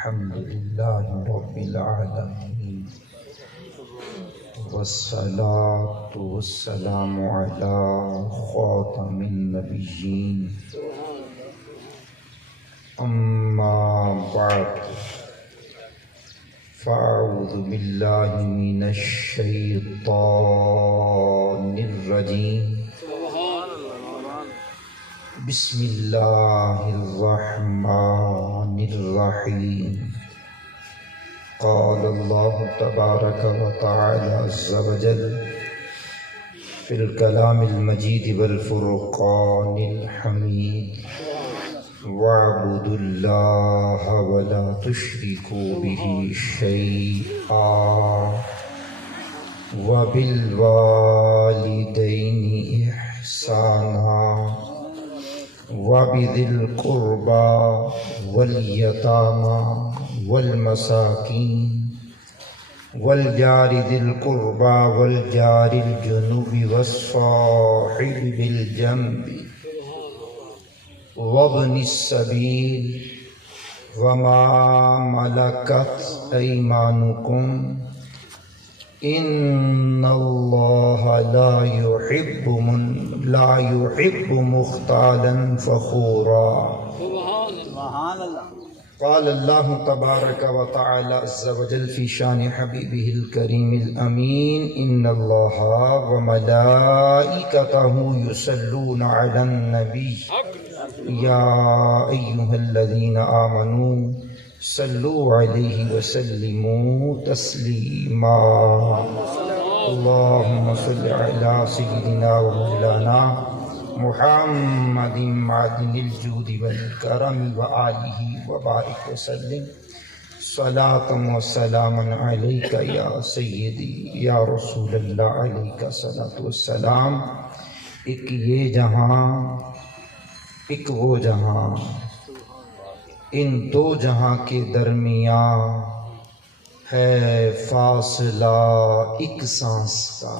الحمد لله رب العالمين والصلاة والسلام على خاتم النبيين أما بعد فأعوذ بالله من الشيطان الرجيم بسم الله الرحمن الرحيم قال الله تبارك وتعالى عز وجل في الكلام المجيد والفرقان الحميد واعبدوا الله ولا تشركوا به شيئا وبالوالدين إحسانا وبذي القربى واليتامى والمساكين والجار ذي القربى والجار الجنب والصاحب بالجنب وابن السبيل وما ملكت أيمانكم إن الله لا يحب مختالا فخورا قال الله تبارك وتعالى عز وجل في شان حبيبه الكريم الأمين إن الله وملائكته يصلون على النبي يا أيها الذين آمنوا صلوا عليه وسلموا تسليما اللهم صل على سيدنا ومولانا محمد معدن الجود والكرم وآله وبارك وسلم صلاة وسلاما عليك يا سيدي يا رسول اللہ علیہ الصلاۃ والسلام۔ ایک یہ جہاں ایک وہ جہاں، ان دو جہاں کے درمیان ہے فاصلہ ایک سانس کا۔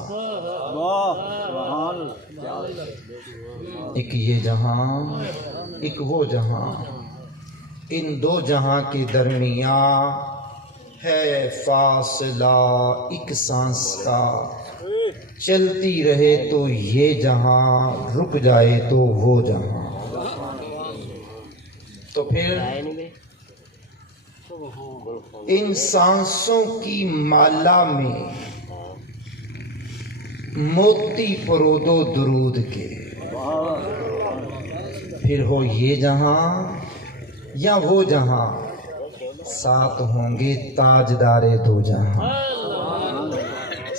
ایک یہ جہاں ایک وہ جہاں، ان دو جہاں کے درمیان ہے فاصلہ ایک سانس کا۔ چلتی رہے تو یہ جہاں، رک جائے تو وہ جہاں۔ تو پھر ان سانسوں کی مالا میں موتی پرود و درود کے، پھر ہو یہ جہاں یا وہ جہاں، ساتھ ہوں گے تاجدار دو جہاں۔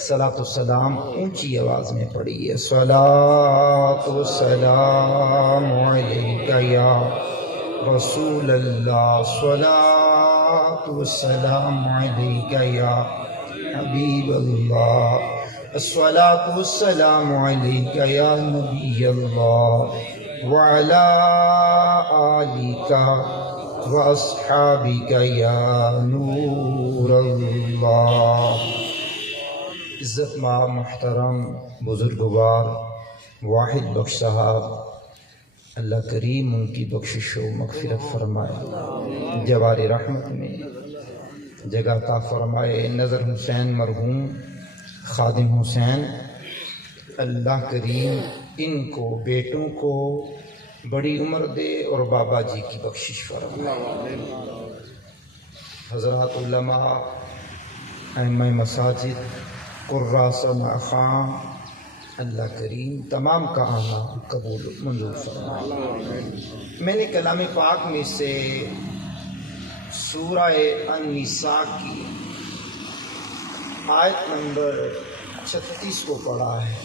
صلاۃ والسلام اونچی آواز میں پڑھیے۔ صلاۃ والسلام علیک یا رسول اللہ، صلاۃ والسلام علیک یا حبیب اللہ، الصلاۃ والسلام علیک یا نبی اللہ وعلی آلک واصحابک یا نور اللہ۔ عزت مآب محترم بزرگوار واحد بخش صاحب، اللہ کریم ان کی بخشش و مغفرت فرمائے، جوار رحمت میں جگہ عطا فرمائے۔ نظر حسین مرحوم خادم حسین، اللہ کریم ان کو بیٹوں کو بڑی عمر دے اور بابا جی کی بخشش فرمائے۔ حضرات علماء، ائمہ مساجد، قراء سمع خان، اللہ کریم تمام کا آنا قبول منظور فرمائے۔ میں نے کلام پاک میں سے سورہ النساء کی آیت نمبر 36 کو پڑھا ہے۔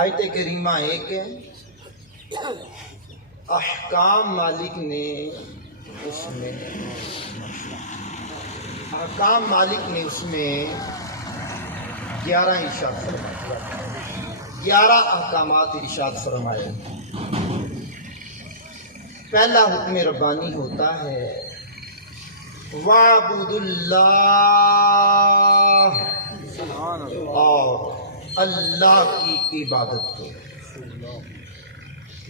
آیت کریمہ ایک ہے، احکام مالک نے اس میں 11 ارشاد فرمایا، 11 احکامات ارشاد فرمائے۔ پہلا حکم ربانی ہوتا ہے وَاعْبُدُ اللَّهَ، اور اللہ کی عبادت کرو۔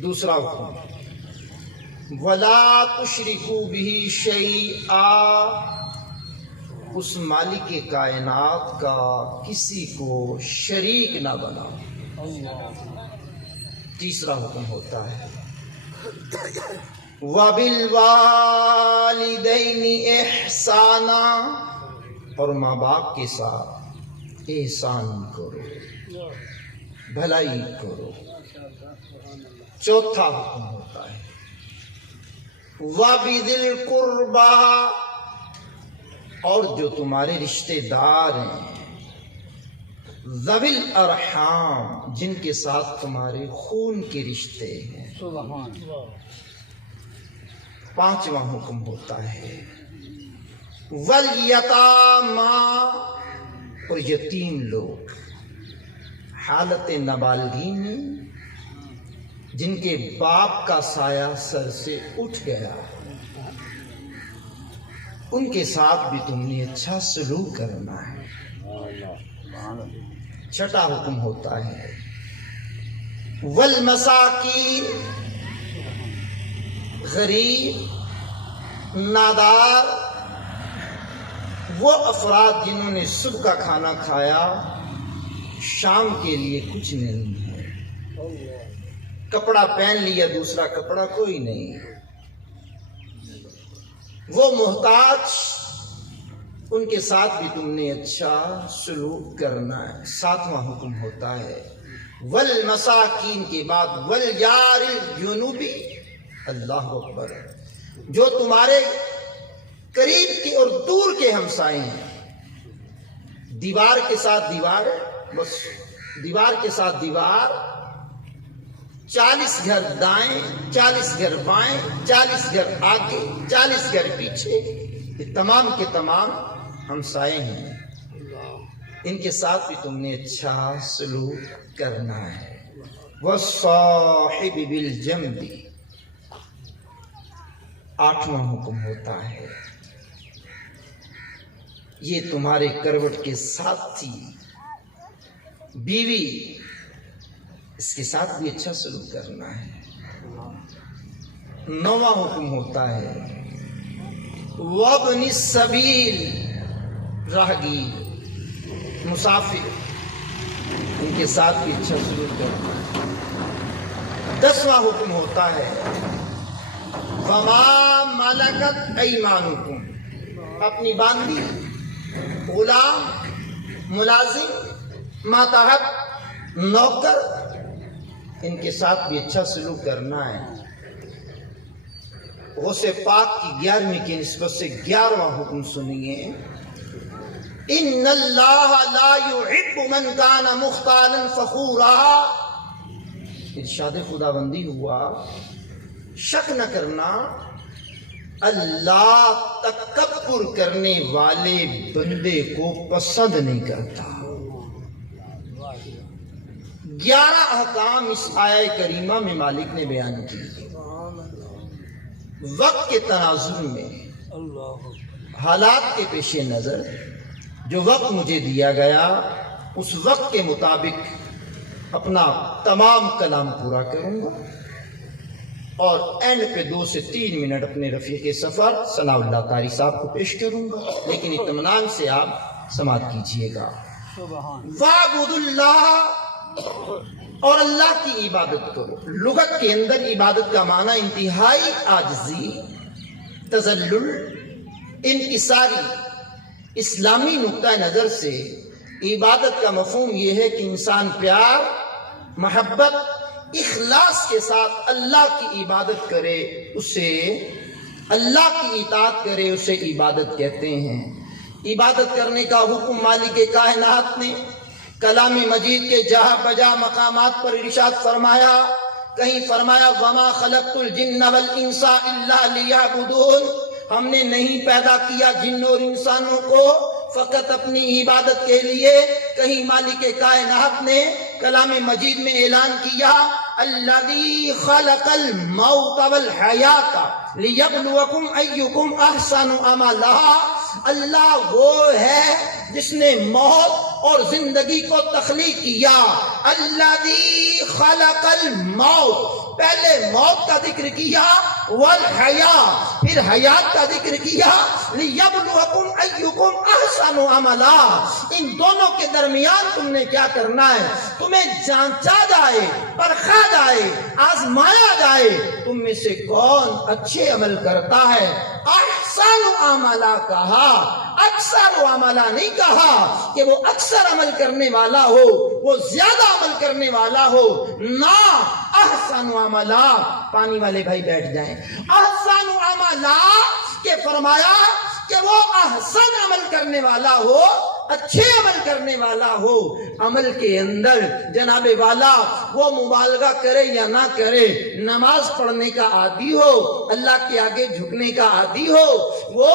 دوسرا حکم ولا تشرکوا بہ شیئا، اس مالک کائنات کا کسی کو شریک نہ بناؤ۔ تیسرا حکم ہوتا ہے وَبِالْوَالِدَيْنِ احسانا، اور ماں باپ کے ساتھ احسان کرو، بھلائی کرو۔ چوتھا حکم ہوتا ہے وَبِذِي الْقُرْبَى، اور جو تمہارے رشتہ دار ہیں، ذوی الارحام، جن کے ساتھ تمہارے خون کے رشتے ہیں۔ پانچواں حکم ہوتا ہے والیتامی، اور یتیم لوگ حالت نابالغی میں جن کے باپ کا سایہ سر سے اٹھ گیا، ان کے ساتھ بھی تم نے اچھا سلوک کرنا ہے۔ چھٹا حکم ہوتا ہے والمساکین، غریب نادار وہ افراد جنہوں نے صبح کا کھانا کھایا، شام کے لیے کچھ نہیں ہے، کپڑا پہن لیا دوسرا کپڑا کوئی نہیں، وہ محتاج، ان کے ساتھ بھی تم نے اچھا سلوک کرنا ہے۔ ساتواں حکم ہوتا ہے والمساکین کے بعد والجار الجنوبی، اللہ اکبر، جو تمہارے قریب کے اور دور کے ہمسائے ہیں۔ دیوار کے ساتھ دیوار، بس دیوار کے ساتھ دیوار، 40 گھر دائیں، 40 گھر بائیں، 40 گھر آگے، 40 گھر پیچھے، یہ تمام کے تمام ہمسائے ہیں، ان کے ساتھ بھی تم نے اچھا سلوک کرنا ہے۔ وَالصَّاحِبِ بِالْجَنبِ، آٹھواں حکم ہوتا ہے یہ تمہارے کروٹ کے ساتھی، بیوی، اس کے ساتھ بھی اچھا سلوک کرنا ہے۔ نواں حکم ہوتا ہے وَابْنِ السَّبِيلِ، راہگیر، مسافر، ان کے ساتھ بھی اچھا سلوک کرنا ہے۔ 10واں حکم ہوتا ہے وَمَا مَلَكَتْ أَيْمَانُكُمْ، اپنی باندی، غلام، ملازم، ماتحت، نوکر، ان کے ساتھ بھی اچھا سلوک کرنا ہے۔ غوث پاک کی 11ویں کی نسبت سے 11واں حکم سنیے ان اللہ لا يحب من کان مختالا فخورا، ارشاد خداوندی ہوا شک نہ کرنا، اللہ تکبر کرنے والے بندے کو پسند نہیں کرتا۔ 11 احکام اس آیہ کریمہ میں مالک نے بیان کی۔ وقت کے تناظر میں، حالات کے پیش نظر، جو وقت مجھے دیا گیا اس وقت کے مطابق اپنا تمام کلام پورا کروں گا، اور اینڈ پہ 2 سے 3 منٹ اپنے رفیق سفر ثناء اللہ قاری صاحب کو پیش کروں گا، لیکن اطمینان سے آپ سماعت کیجئے گا۔ وَاعْبُدُوا اللَّهَ، اور اللہ کی عبادت کرو۔ لغت کے اندر عبادت کا معنی انتہائی عاجزی، تذلل، انکساری۔ اسلامی نقطہ نظر سے عبادت کا مفہوم یہ ہے کہ انسان پیار، محبت، اخلاص کے ساتھ اللہ کی عبادت کرے، اسے اللہ کی اطاعت کرے، اسے عبادت کہتے ہیں۔ عبادت کرنے کا حکم مالک کائنات نے کلام مجید کے جہاں بجا مقامات پر ارشاد فرمایا۔ کہیں فرمایا وَمَا خَلَقْتُ الْجِنَّ وَالْإِنسَ إِلَّا لِيَعْبُدُونَ، ہم نے نہیں پیدا کیا جن اور انسانوں کو فقط اپنی عبادت کے لیے۔ کہیں مالک کائنات نے کلام مجید میں اعلان کیا الذی خلق الموت والحیات لیبلوکم ایکم احسن عملا، اللہ وہ ہے جس نے موت اور زندگی کو تخلیق کیا۔ الذی خلق الموت، پہلے موت کا ذکر کیا، والحیا، پھر حیات کا ذکر کیا، لیبلوکم ایکم احسن عملا، ان دونوں کے درمیان تم نے کیا کرنا ہے، تمہیں جانچا جائے، پرکھا جائے، آزمایا جائے، تم میں سے کون اچھے عمل کرتا ہے۔ احسن عملا کہا، اکثر عملا نہیں کہا کہ وہ اکثر عمل کرنے والا ہو، وہ زیادہ عمل کرنے والا ہو، نہ احسن عملا۔ پانی والے بھائی بیٹھ جائیں۔ احسن عملا کہ فرمایا کہ وہ احسن عمل کرنے والا ہو، اچھے عمل کرنے والا ہو۔ عمل کے اندر جناب والا وہ مبالغہ کرے یا نہ کرے، نماز پڑھنے کا عادی ہو، اللہ کے آگے جھکنے کا عادی ہو، وہ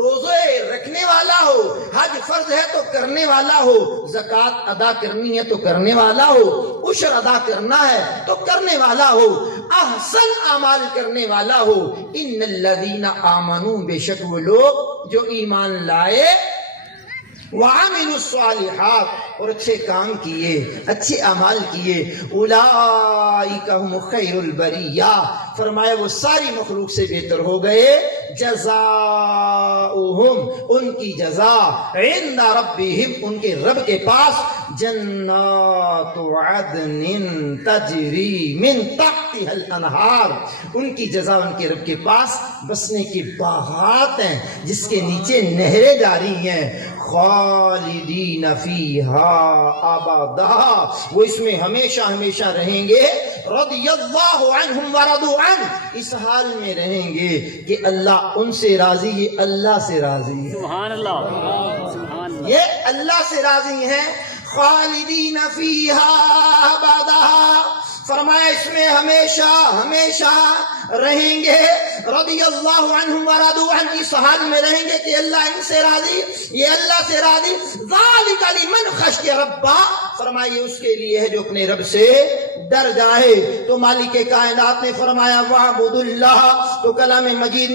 روزے رکھنے والا ہو، حج فرض ہے تو کرنے والا ہو، زکوٰۃ ادا کرنی ہے تو کرنے والا ہو، عشر ادا کرنا ہے تو کرنے والا ہو، احسن اعمال کرنے والا ہو۔ ان الذین آمنوا، بے شک وہ لوگ جو ایمان لائے، وعملوا الصالحات، اور اچھے کام کیے، اچھے اعمال کیے، اولئک هم خیر البریہ، فرمایا وہ ساری مخلوق سے بہتر ہو گئے، جزاؤہم، ان کی جزا، عند ربہم، ان کے رب کے پاس، جنات عدن تجری من تحتها الانہار، ان کی جزا ان کے رب کے پاس بسنے کے باغات ہیں جس کے نیچے نہریں جاری ہیں، خالدین فیہا ابدا، وہ اس میں ہمیشہ ہمیشہ رہیں گے، رضی اللہ عنہم ورضوا عنہ، اس حال میں رہیں گے کہ اللہ ان سے راضی، یہ اللہ سے راضی ہے، سبحان اللہ، سبحان اللہ، یہ اللہ سے راضی ہیں، خالدین فیہا ابدا، فرمایا اس میں ہمیشہ ہمیشہ رہیں گے، رضی اللہ عنہم ورضوا عنہ، اس حال میں رہیں گے کہ اللہ ان سے راضی، یہ اللہ سے راضی، ذالک لمن خشی ربہ، فرمائیے اس کے لیے ہے جو اپنے رب سے ڈر جائے۔ تو مالک کائنات نے فرمایا وَاعْبُدُوا اللَّهَ، تو کلام مجید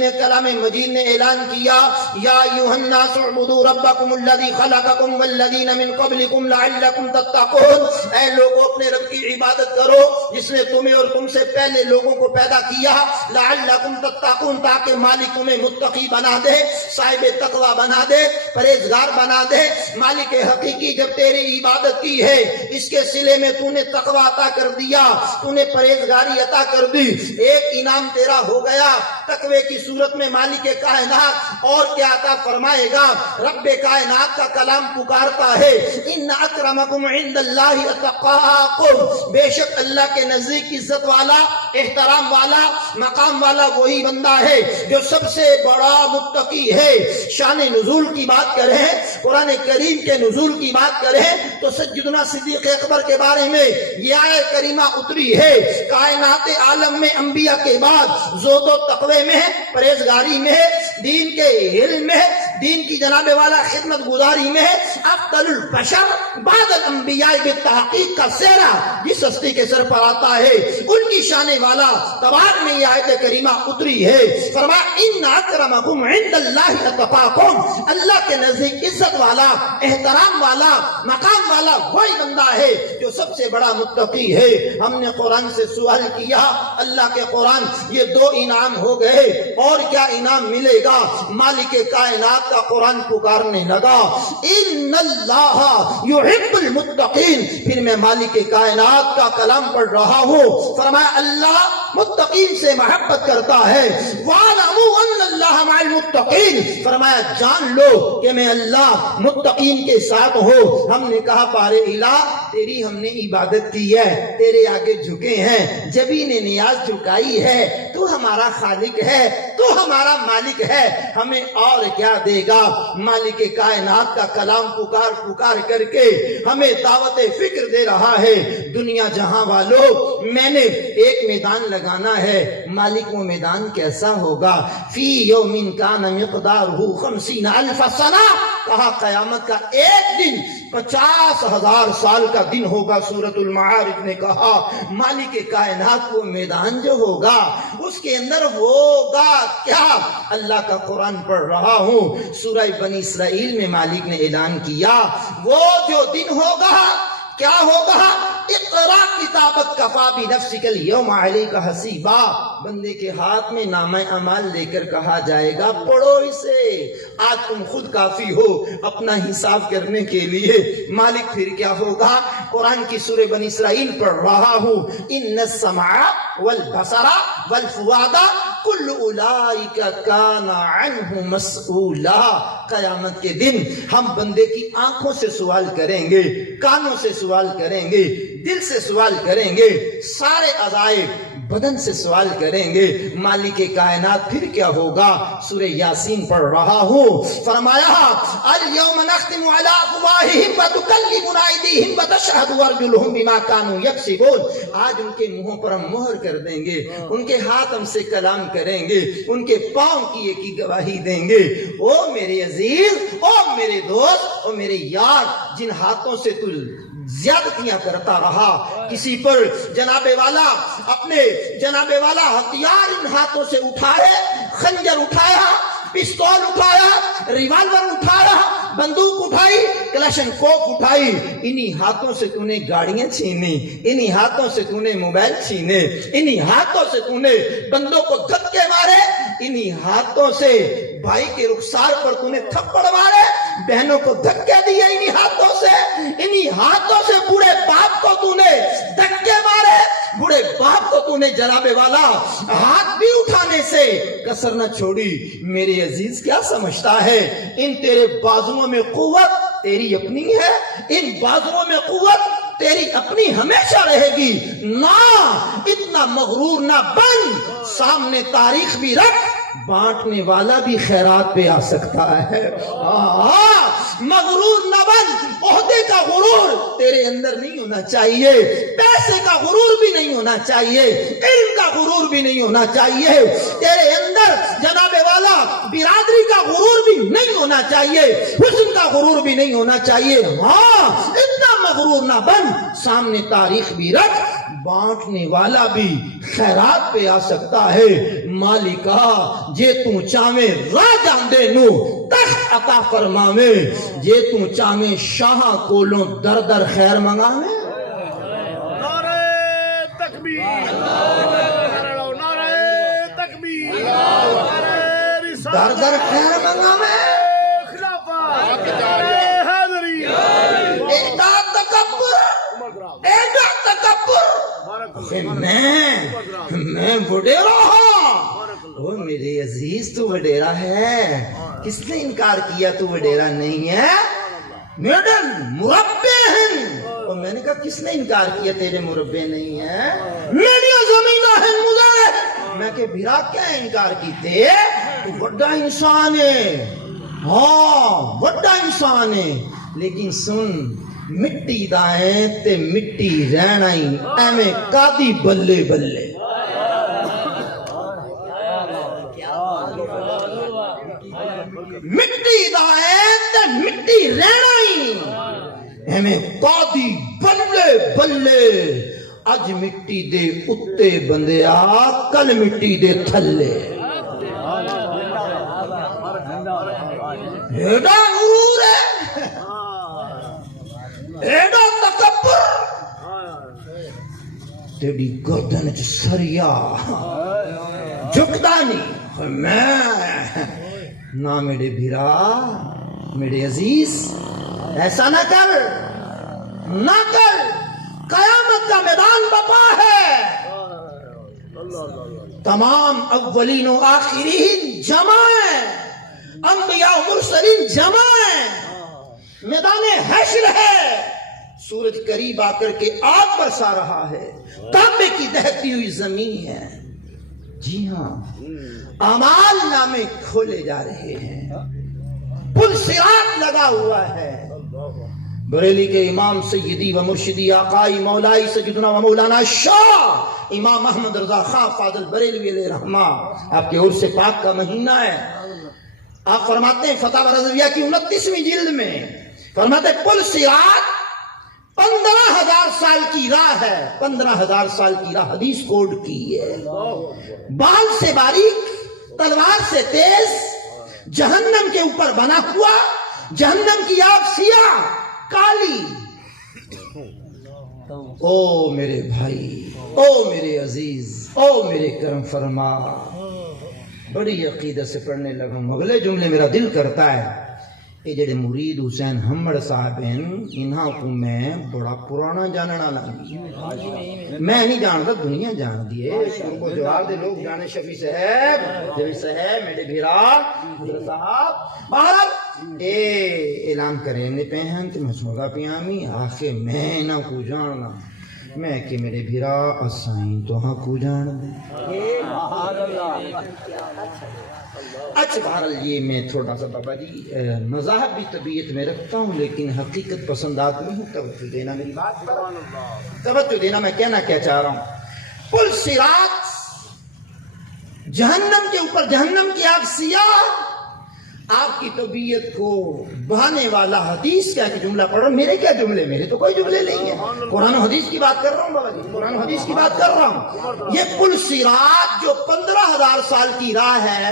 نے اعلان کیا، یا ایھا الناس اعبدوا ربکم الذی خلقکم والذین من قبلکم لعلکم تتقون، اے لوگوں اپنے رب کی عبادت کرو جس نے تمہیں اور تم سے پہلے لوگوں کو پیدا کیا، لعلکم تتقون، تاکہ مالک تمہیں متقی بنا دے، صاحب تقوی بنا دے، پرہیزگار بنا دے۔ مالک حقیقی جب تیری عبادت کی ہے، اس کے صلے میں تو نے تقوی عطا کر دیا، تو نے پرہیزگاری عطا کر دی، ایک انعام تیرا ہو گیا تقوی کی صورت میں۔ مالک کائنات اور کیا عطا فرمائے گا؟ رب کائنات کا کلام پکارتا ہے، ان اکرمکم عند اللہ اتقاکم، بے شک اللہ کے نزدیک عزت والا، احترام والا، مقام والا وہی بندہ ہے جو سب سے بڑا متقی ہے۔ شان نزول کی بات کریں، قرآن کریم کے نزول کی بات کریں تو سیدنا صدیق اکبر کے بارے میں یہ آیت کریمہ اتری ہے، کائنات عالم میں انبیاء کے بعد زہد و تقوی میں، پرہیزگاری میں، دین کے علم میں، دین کی جناب والا خدمت گزاری میں، افضل البشر بعد الانبیاء بالتحقیق کا سہرا جس ہستی کے سر پر آتا ہے، ان کی شان والا تبارک میں یہ آیت کریمہ اتری ہے۔ فرمایا ان اکرمکم عند اللہ اتقاکم، اللہ کے نزدیک عزت والا، احترام والا، مقام والا وہی بندہ ہے جو سب سے بڑا متقی ہے۔ ہم نے قرآن سے سوال کیا، اللہ کے قرآن، یہ دو انعام ہو گئے، اور کیا انعام ملے گا؟ مالک کائنات کا قرآن پکارنے لگا، ان اللہ یحب المتقین، پھر میں مالک کائنات کا کلام پڑھ رہا ہوں، فرمایا اللہ متقین سے محبت کرتا ہے، وَاعْلَمُوا أَنَّ اللَّهَ مَعَ الْمُتَّقِينَ، فرمایا جان لو کہ میں اللہ متقین کے ساتھ ہوں۔ ہم نے کہا پارے الہ تیری ہم نے عبادت کی ہے، تیرے آگے جھکے ہیں، جبین نیاز جھکائی ہے، تو ہمارا خالق ہے، تو ہمارا مالک ہے، ہمیں اور کیا دے گا؟ مالک کائنات کا کلام پکار پکار کر کے ہمیں دعوت فکر دے رہا ہے، دنیا جہاں والوں، میں نے ایک میدان لگانا ہے، مالک وہ میدان کیسا ہوگا؟ فی یوم کان مقدارہ 50,000 سنہ، کہا قیامت کا ایک دن 50,000 سال کا دن ہوگا۔ سورۃ المعارج نے کہا مالک کائنات وہ میدان جو ہوگا اس کے اندر ہوگا کیا؟ اللہ کا قرآن پڑھ رہا ہوں، سورہ بنی اسرائیل میں مالک نے اعلان کیا وہ جو دن ہوگا کیا ہوگا؟ اقرا کتابک کفا بنفسک الیوم علیک حسیبا، بندے کے ہاتھ میں نامہ اعمال لے کر کہا جائے گا پڑھو اسے، آج تم خود کافی ہو اپنا حساب کرنے کے لیے۔ مالک پھر کیا ہوگا؟ قرآن کی سورہ بنی اسرائیل پڑھ رہا ہوں، ان السمع والبصر والفؤاد کل اولئک کان عنہ مسئولا، قیامت کے دن ہم بندے کی آنکھوں سے سوال کریں گے، کانوں سے سوال کریں گے، دل سے سوال کریں گے، سارے اعضائے بدن سے سوال کریں گے۔ مالک کائنات پھر کیا ہوگا؟ سورہ یاسین پڑھ رہا ہوں، فرمایا الیوم نختم علی افواہہم وتکلمنا ایدیہم وتشہد ارجلہم بما کانوا یکسبون، آج ان کے منہوں پر ہم مہر کر دیں گے، ان کے ہاتھ ہم سے کلام کریں گے، ان کے پاؤں کیے کی گواہی دیں گے۔ او میرے عزیز، او میرے دوست، او میرے یار، جن ہاتھوں سے تو زیادتیاں کرتا رہا، کسی پر جناب والا اپنے جناب والا ہتھیار ان ہاتھوں سے اٹھائے، خنجر اٹھایا، پستول اٹھایا، ریوالور اٹھایا، بندوق اٹھائی، کلاشن کوف اٹھائی، انہی ہاتھوں سے تو نے گاڑیاں چھینی، انہی ہاتھوں سے تو نے موبائل چھینے، انہی ہاتھوں سے تو نے بندوں کو دھکے مارے، انہی ہاتھوں سے بھائی کے رخسار پر تو نے تھپڑ مارے، بہنوں کو دھکے دیے انہی ہاتھوں سے، انہی ہاتھوں سے بوڑھے باپ کو تو نے دھکے مارے، بوڑھے باپ کو تو نے جناب والا ہاتھ بھی اٹھانے سے کسر نہ چھوڑی۔ میرے عزیز کیا سمجھتا ہے ان تیرے بازوؤں میں قوت تیری اپنی ہے، ان بازوؤں میں قوت تیری اپنی ہمیشہ رہے گی؟ نہ، اتنا مغرور نہ بن، سامنے تاریخ بھی رکھ، بانٹنے والا بھی خیرات پہ آ سکتا ہے۔ مغرور نہ بن، عہدے کا غرور تیرے اندر نہیں ہونا چاہیے، پیسے کا غرور بھی نہیں ہونا چاہیے، علم کا غرور بھی نہیں ہونا چاہیے، تیرے اندر جناب والا برادری کا غرور بھی نہیں ہونا چاہیے، حسن کا غرور بھی نہیں ہونا چاہیے۔ ہاں، اتنا مغرور نہ بن، سامنے تاریخ بھی رکھ، بانٹنے والا بھی خیرات پہ آ سکتا ہے۔ مالکا جے تو چاہے راہ جاندے نو تخت عطا فرماوے، جے تو چاہے شاہ کولوں در در خیر منگاوے۔ نعرہ تکبیر، نعرہ تکبیر، نعرہ رسالت، در در خیر منگاوے، خلافت، حیدری، ایڈا تکبر، ایڈا تکبر، میں وڈیرا ہوں۔ وہ میرے عزیز تو وڈیرا ہے، کس نے انکار کیا تو وڈیرا نہیں ہے؟ میرے مربے ہیں، اور میں نے کہا کس نے انکار کیا تیرے مربے نہیں ہیں؟ میری زمینہ ہے مجھے، میں کہ بھیرا کیا انکار کیتے؟ تو بڑا انسان ہے، ہاں بڑا انسان ہے، لیکن سن مٹی دائیں تے مٹی رہنا ہی ایویں کادی بلے بلے۔ مٹی دائیں تے مٹی رہنا ہی ایویں کادی بلے بلے، اج مٹی دے اتے بندیا کل مٹی دے تھلے۔ ایڈا غرور ہے، ایڈا تکبر، تیری گردن چ سریا جھکتا نہیں۔ میں نہ میرے بھیرا، میرے عزیز ایسا نہ کر، نہ کر، قیامت کا میدان بپا ہے، تمام اولین و آخرین جمع ہیں، انبیاء و مرسلین جمع ہیں، میدان حشر ہے، سورج قریب آ کر کے آگ برسا رہا ہے، تانبے کی دہتی ہوئی زمین ہے۔ جی ہاں، اعمال نامے کھولے جا رہے ہیں، پل صراط لگا ہوا ہے۔ بریلی کے امام سیدی و مرشدی آقائی مولائی سیدنا و مولانا شاہ امام محمد رضا خان فاضل بریلوی علیہ رحمہ، آپ کے عرس پاک کا مہینہ ہے۔ آپ فرماتے ہیں فتاوی رضویہ کی 29ویں جلد میں، فرماتے ہیں پل صراط 15,000 سال کی راہ ہے، 15,000 سال کی راہ حدیث کوڈ کی ہے، بال سے باریک، تلوار سے تیز، جہنم کے اوپر بنا ہوا، جہنم کی آگ سیاہ کالی، او میرے بھائی، او میرے عزیز، او میرے کرم فرما، بڑی عقیدت سے پڑھنے لگا ہوں۔ اگلے جملے میرا دل کرتا ہے یہ جڑے مرید حسین ہمڑ صاحب ہیں انہاں کو میں بڑا پرانا جاننا لگی، میں نہیں جانتا، دنیا جان دیے ان کو جواب دے لوگ جانے شفیع صاحب میرے بھیرا حضرت صاحب بہرحال اے اعلان کریں نے پہن تو میں سوگا پیامی آخر میں نہ کو جاننا میں کہ میرے بھیرا اسائیں تو ہاں کو جان دے۔ اچھا بہرحال یہ میں تھوڑا سا بابا جی مذاہب بھی طبیعت میں رکھتا ہوں لیکن حقیقت پسند آدمی ہوں، توجہ دینا میری بات پر، توجہ دینا۔ میں کہنا کیا چاہ رہا ہوں، پل صراط جہنم کے اوپر جہنم کی آگ سیاہ، آپ کی طبیعت کو بہانے والا حدیث کا ایک جملہ پڑھ رہا ہوں۔ میرے کیا جملے، میرے تو کوئی جملے نہیں ہیں، قرآن و حدیث کی بات کر رہا ہوں بابا جی، قرآن و حدیث کی بات کر رہا ہوں۔ یہ پل صراط جو 15,000 سال کی راہ ہے،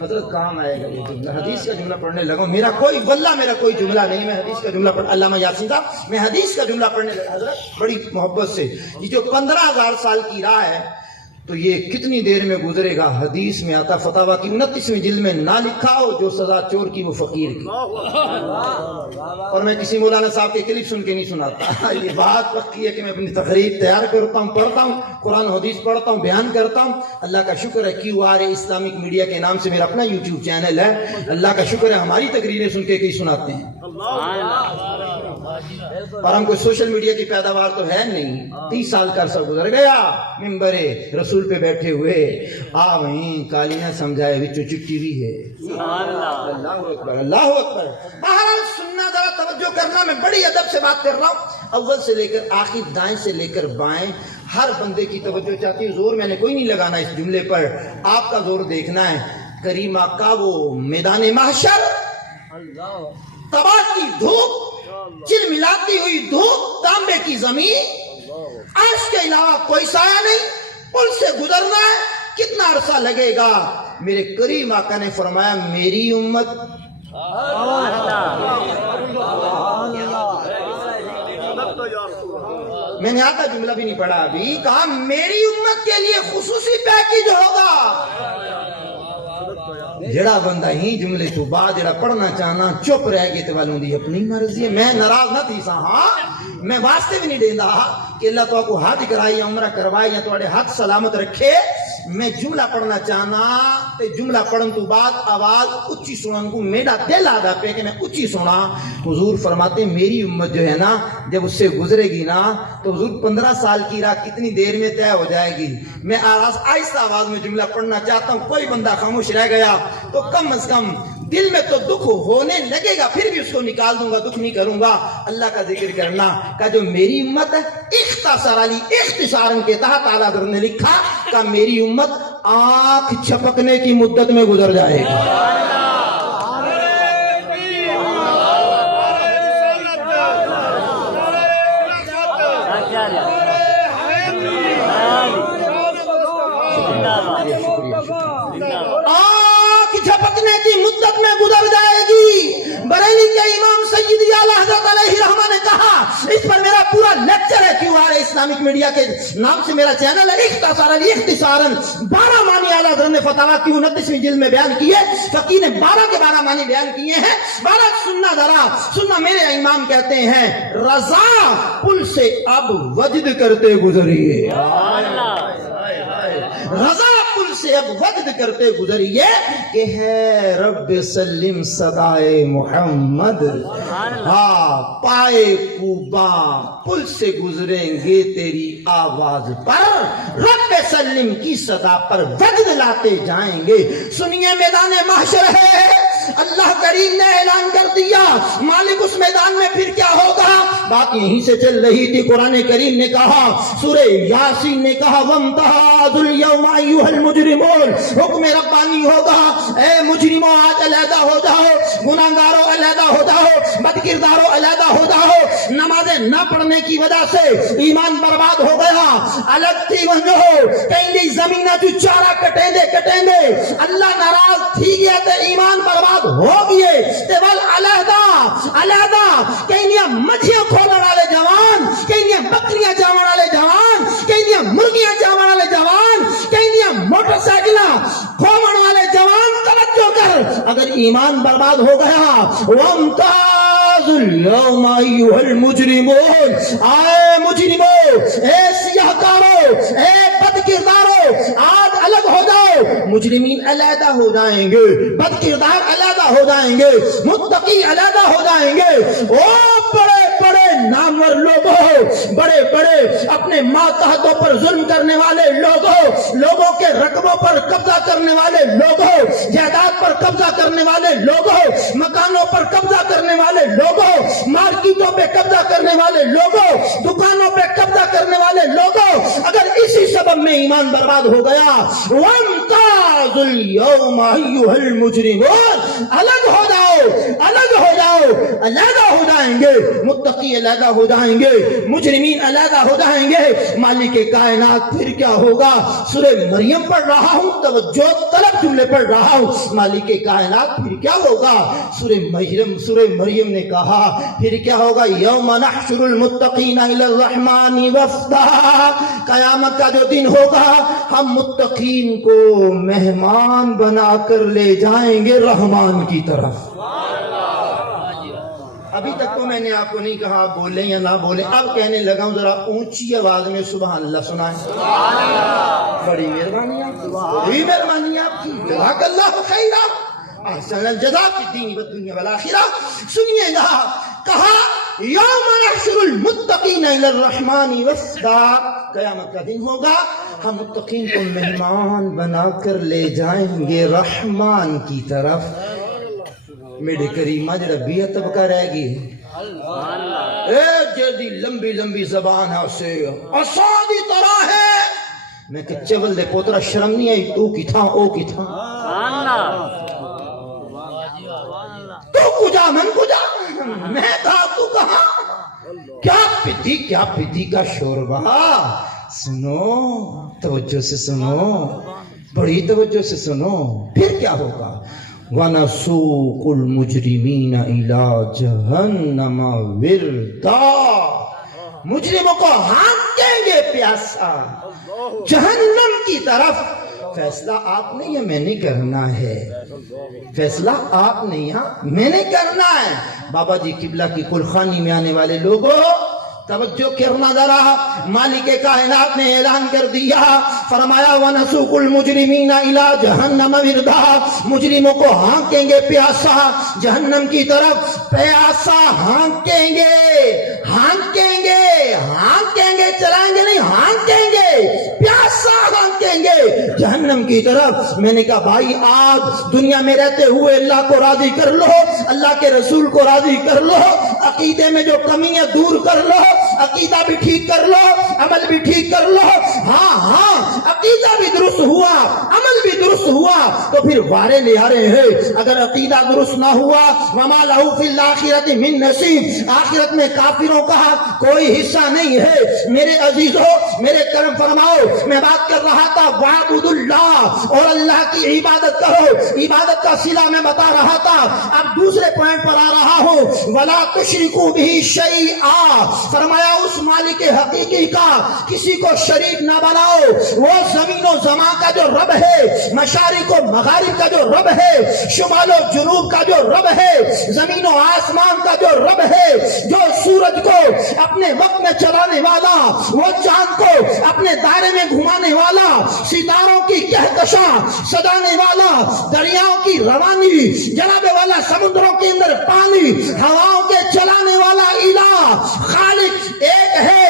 حضرت کام آئے گا یہ جملہ، حدیث کا جملہ پڑھنے لگا، میرا کوئی واللہ میرا کوئی جملہ نہیں، میں حدیث کا جملہ پڑھ، علامہ یاسین صاحب میں حدیث کا جملہ پڑھنے لگا حضرت بڑی محبت سے۔ یہ جو 15,000 سال کی راہ ہے تو یہ کتنی دیر میں گزرے گا؟ حدیث میں آتا فتاویٰ کی 29ویں جلد میں نہ لکھا ہو جو سزا چور کی وہ فقیر کی، اور میں کسی مولانا صاحب کے کلپ سن کے نہیں سناتا، یہ بات پکی ہے کہ میں اپنی تقریر تیار کرتا ہوں، پڑھتا ہوں، قرآن حدیث پڑھتا ہوں، بیان کرتا ہوں۔ اللہ کا شکر ہے QR اسلامک میڈیا کے نام سے میرا اپنا YouTube چینل ہے، اللہ کا شکر ہے ہماری تقریریں سن کے کئی سناتے ہیں، اور ہم کوئی سوشل میڈیا کی پیداوار تو ہے نہیں۔ 30 سال کا عرصہ گزر گیا ممبر رسول پہ بیٹھے ہوئے، آ وہیں کالیاں سمجھائے وچو چٹی بھی ہے۔ اللہ اکبر، اللہ اکبر۔ بہرحال سننا، ذرا توجہ کرنا، میں بڑی ادب سے بات کر رہا ہوں، اول سے لے کر آخر، دائیں سے لے کر بائیں، ہر بندے کی توجہ چاہتی ہے۔ زور میں نے کوئی نہیں لگانا اس جملے پر، آپ کا زور دیکھنا ہے۔ کریم آقا وہ میدان محشر، تباہ کی دھوپ، چل ملاتی ہوئی دھوپ، تانبے کی زمین، عرش کے علاوہ کوئی سایہ نہیں، پل سے گزرنا ہے، کتنا عرصہ لگے گا؟ میرے کریم آقا نے فرمایا میری امت، میں نے آدھا جملہ بھی نہیں پڑھا ابھی، کہا میری امت کے لیے خصوصی پیکیج ہوگا۔ جڑا بندہ ہی جملے تو بعد جڑا پڑھنا چاہنا چپ رہ گئے تو والوں دی اپنی مرضی ہے، میں ناراض نہ تھی سا، ہاں میں واسطے بھی نہیں دیندہ کہ اللہ تو کو حج کرائی یا عمرہ کروائی یا توڑے ہاتھ سلامت رکھے۔ میں جملہ پڑھنا چاہنا تے جملہ پڑھن تو بعد آواز اچھی سنن کو میرا دل آدھا پہ کہ میں اچھی سنا۔ حضور فرماتے میری امت جو ہے نا جب اس سے گزرے گی نا تو حضور 15 سال کی راہ کتنی دیر میں طے ہو جائے گی۔ میں آہستہ آواز میں جملہ پڑھنا چاہتا ہوں، کوئی بندہ خاموش رہ گیا تو کم از کم دل میں تو دکھ ہونے لگے گا، پھر بھی اس کو نکال دوں گا، دکھ نہیں کروں گا۔ اللہ کا ذکر کرنا کہ جو میری امت ہے، اختصاراً کے تحت اعلیٰ حضرت نے لکھا کہ میری امت آنکھ چھپکنے کی مدت میں گزر جائے گا۔ آنکھ جھپکنے کی مدت میں گزر جائے گی۔ بریلی کے امام سیدی اعلیٰ حضرت علیہ رحمہ نے کہا، اس پر میرا پورا لیکچر ہے، QR اسلامک میڈیا کے نام سے میرا چینل ہے، اختصاراً 12 معنی اعلیٰ حضرت نے فتاویٰ کی 29ویں جلد میں بیان کیے، فقیہ نے 12 کے 12 معنی بیان کیے ہیں۔ 12 سننا، ذرا سننا۔ میرے امام کہتے ہیں رضا پل سے اب وجد کرتے گزریے، رضا پل سے اب وجد کرتے گزریے کہ ہے رب سلم صدائے محمد، ہاں پائے کوبا پل سے گزریں گے تیری آواز پر، رب سلم کی صدا پر وجد لاتے جائیں گے۔ سنیے میدان محشر ہے، اللہ کریم نے اعلان کر دیا، مالک اس میدان میں پھر کیا ہوگا؟ بات یہیں سے چل رہی تھی، قرآن کریم نے کہا، سورہ یاسین نے کہا وَامْتَازُوا الْيَوْمَ أَيُّهَا الْمُجْرِمُونَ، حکم ربانی ہوگا، اے مجرموں آج علیحدہ ہو جاؤ، گناہگاروں علیحدہ ہو جاؤ، بدکرداروں علیحدہ ہو جاؤ۔ نمازیں نہ پڑھنے کی وجہ سے ایمان برباد ہو گیا، الگ تھی ونجو کہیں زمینہ جو چارہ کٹیں دے اللہ ناراض تھی گیا تے ایمان برباد ہو گئے تے ول علیحدہ کہیں مچھیاں کھولنے والے جوان، کہیں اگر ایمان برباد ہو گیا وَامْتَازُوا الْيَوْمَ أَيُّهَا الْمُجْرِمُونَ آئے مجرموں، اے سیاہکاروں، اے بد کرداروں، آج الگ ہو جاؤ۔ مجرمین علیحدہ ہو جائیں گے، بد کردار علیحدہ ہو جائیں گے، متقی علیحدہ ہو جائیں گے۔ او بڑے بڑے نامور لوگوں، بڑے بڑے اپنے ماتحتوں پر ظلم کرنے والے لوگوں، لوگوں کے رقبوں پر قبضہ کرنے والے لوگوں، جائیداد پر قبضہ کرنے والے لوگوں، مکانوں پر قبضہ کرنے والے لوگوں، مارکیٹوں پہ قبضہ کرنے والے لوگوں، دکانوں پہ قبضہ کرنے والے لوگوں، اگر اسی سبب میں ایمان برباد ہو گیا وَامْتَازُوا الْيَوْمَ أَيُّهَا الْمُجْرِمُونَ، الگ ہو جاؤ، الگ ہو جاؤ، علیحدہ ہو جائیں گے، متقی علیحدہ ہو جائیں گے، مجرمین علیحدہ ہو جائیں گے۔ مالک کائنات پھر کیا ہوگا؟ سورہ مریم پڑھ رہا ہوں، توجہ طلب جملے پڑھ رہا ہوں۔ مالک کائنات پھر کیا ہوگا؟ سورہ مریم نے کہا پھر کیا ہوگا؟ یوم نحشر المتقین الی الرحمن وفدا، قیامت کا جو دن ہوگا ہم متقین کو مہمان بنا کر لے جائیں گے رحمان کی طرف۔ ابھی تک تو میں نے آپ کو نہیں کہا آپ بولیں یا نہ بولیں، اب کہنے لگا ہوں ذرا اونچی آواز میں سبحان اللہ سنائیں۔ بڑی مہربانی آپ کی، بڑی مہربانی آپ کی، جزاک اللہ خیرا، احسن الجزاء فی الدین والدنیا والآخرہ۔ سنیے گا، کہا یوم نحشر المتقین الی الرحمن وفدا، قیامت کا دن ہوگا ہم متقین کو مہمان بنا کر لے جائیں گے رحمان کی طرف۔ میرے کریمہ جڑا بیہ طبقہ رہ گئی اے جلدی لمبی لمبی زبان ہے اسے اسادی طرح ہے، میں کہ چول دے پوترا شرم نہیں آئی، تو کی تھا او کی تھا، تو کجا من کجا، میں تھا تو کہاں، کیا پدھی کا شوربہ، سنو توجہ سے سنو، بڑی توجہ سے سنو، پھر کیا ہوگا؟ وَنَسُوقُ الْمُجْرِمِينَ إِلَىٰ جَهَنَّمَ وِرْدًا، مجرموں کو ہانکیں گے پیاسا جہنم کی طرف۔ فیصلہ آپ نے یا میں نے کرنا ہے؟ فیصلہ آپ نے یا میں نے کرنا ہے۔ بابا جی قبلہ کی قلخانی میں آنے والے لوگوں توجہ کرنا ذرا، مالک کائنات نے اعلان کر دیا، فرمایا وَنَسُوقُ الْمُجْرِمِينَ إِلَىٰ جَهَنَّمَ وِرْدًا، مجرموں کو ہانکیں گے پیاسا جہنم کی طرف، پیاسا ہانکیں گے، ہانکیں گے، ہانکیں گے، چلائیں گے نہیں، ہانکیں گے، پیاسا ہانکیں گے جہنم کی طرف۔ میں نے کہا بھائی آج دنیا میں رہتے ہوئے اللہ کو راضی کر لو، اللہ کے رسول کو راضی کر لو، عقیدے میں جو کمی ہے دور کر لو، عقیدہ بھی ٹھیک کر لو، عمل بھی ٹھیک کر لو۔ ہاں عقیدہ بھی درست ہوا، عمل بھی درست ہوا تو پھر وارے لے آ رہے ہیں۔ اگر عقیدہ درست نہ ہوا وَمَا لَهُ فِي الْآخِرَةِ مِن نَصِيب، آخرت میں کافروں کا کوئی حصہ نہیں ہے۔ میرے عزیزوں میرے کرم فرماؤ، میں بات کر رہا تھا وَاعْبُدُوا اللَّهَ، اور اللہ کی عبادت کرو، عبادت کا صلہ میں بتا رہا تھا۔ اب دوسرے پوائنٹ پر آ رہا ہوں، وَلَا تُشْرِكُوا بِهِ شَيْئًا، فرمایا اس مالک حقیقی کا کسی کو شریک نہ بناؤ، وہ زمین و زمان کا جو رب ہے، مشارق و مغارب کا جو رب ہے، شمال و جنوب کا جو رب ہے، زمین و آسمان کا جو رب ہے، جو سورج کو اپنے وقت میں چلانے والا، وہ چاند کو اپنے دائرے میں گھمانے والا، ستاروں کی کہکشاں سجانے والا، دریاؤں کی روانی جناب والا، سمندروں کے اندر پانی، ہواؤں کے چلانے والا الہ خالق ایک ہے،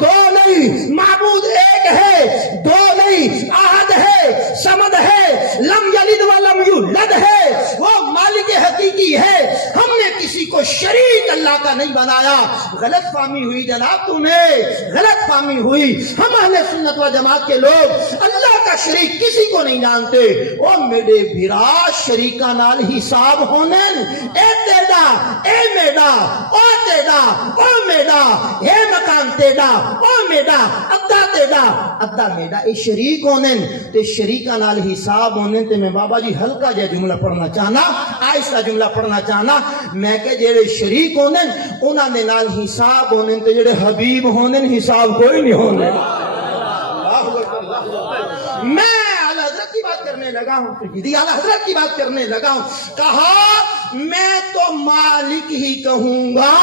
دو نہیں، معبود ایک ہے، دو نہیں، احد ہے، صمد ہے، لم یلد ولم یولد ہے، وہ مالک حقیقی ہے۔ ہم نے کسی کو شریک اللہ کا نہیں بنایا۔ غلط فہمی ہوئی جناب، تمہیں غلط فہمی ہوئی۔ ہم اہل سنت و جماعت کے لوگ اللہ کا شریک کسی کو نہیں جانتے۔ او میرے بھرا شریکہ نال حساب ہونے، اے تیڈا اے میڈا، او تیڈا او میڈا، اے مکان تیڈا او میڈا، ادا تیڈا ادا میڈا، اے شریک ہونے تے شریکہ نال حساب ہونے تے میں بابا جی ہلکا جا جملہ پڑھنا چاہنا، آہستہ جملہ پڑھنا چاہنا، میں کہ جڑے شریک ہونے انہاں دے نال حساب ہونے تے جڑے حبیب ہونے حساب کوئی نہیں ہونے۔ میں حضرت کی بات کرنے لگا۔ لگا ہوں تو یہ اعلیٰ حضرت کی بات کرنے لگا ہوں. کہا میں تو مالک ہی کہوں گا